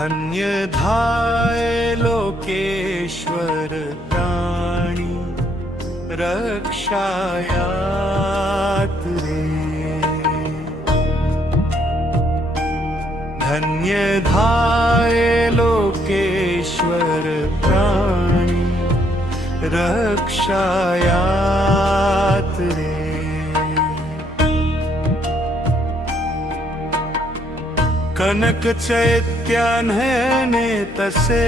धन्य धाय लोकेश्वर प्राणी रक्षायात रे। धन्य धाय लोकेश्वर प्राणी रक्षायात रे। कनक चैत्यान्हने तसे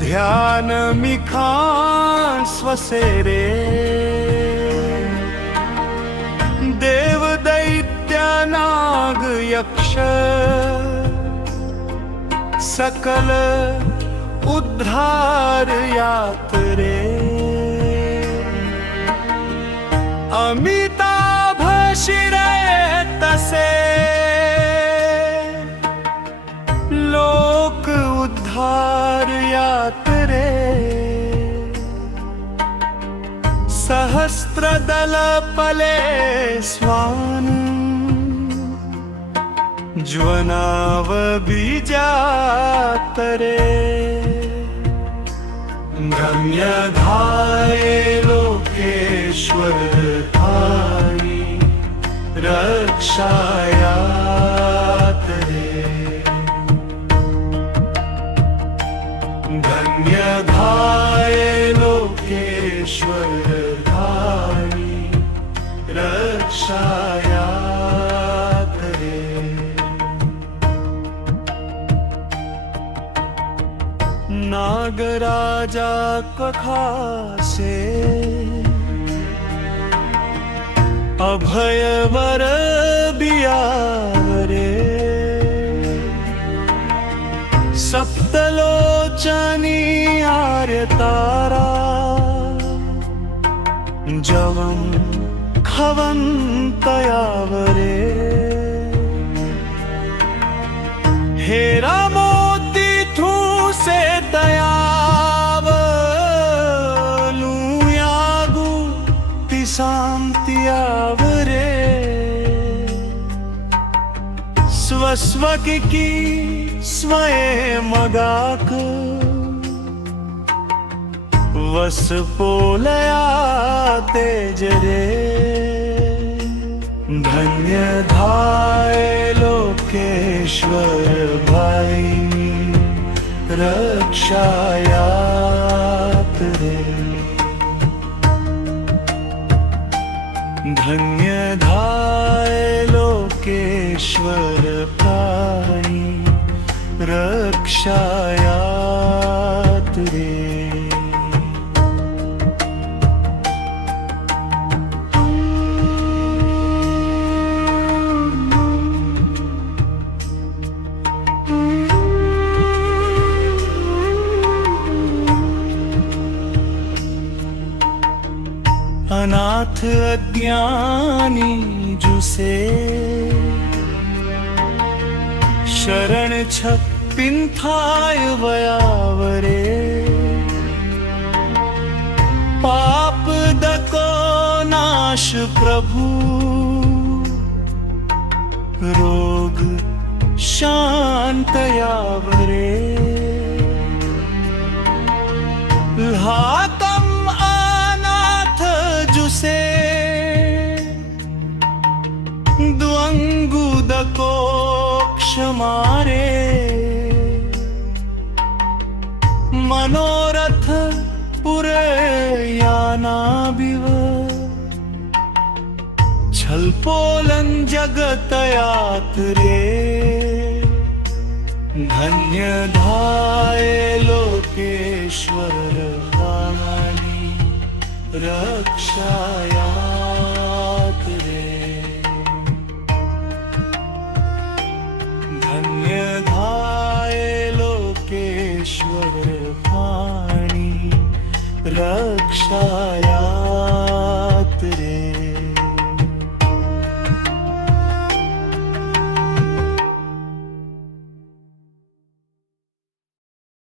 ध्यान मिखान स्वसे रे। देव दैत्य नाग यक्ष सकल उद्धार यात रे। अमिताभ शिरे तसे लोक उद्धार यात रे। सहस्त्र दल पले स्वान ज्वनाव बीजात रे। गम्य धाय लोकेश्वर धाई रक्षायात रे। धन्य धाय लोकेश्वर धाई रक्षायात रे। नागराजा कखासे अभय वर बियावरे। सप्तलोचनी आर्य तारा जवं खवन्तयावरे। हेरा मोती थू से दयाव लूयागु तिशांतियावरे। स्वस्वक की स्वयं मगाक वस पोलया तेज रे। धन्य धाय लोकेश्वर भाई रक्षायात रे। धन्य धाय लोकेश्वर प्राणी रक्षायात रे। अनाथ अज्ञानी जुसे शरण छपिंथाय वयावरे। पाप दको नाश प्रभु रोग शांतयावरे। लाकम अनाथ जुसे द्वंगुदको क्षमारे। मनोरथ पुरयाना बिव छलपोलन जगतयात रे। धन्य धाय लोकेश्वर वाणी रक्षायात रे। धन्य धाय लोकेश्वर वाणी रक्षायात रे।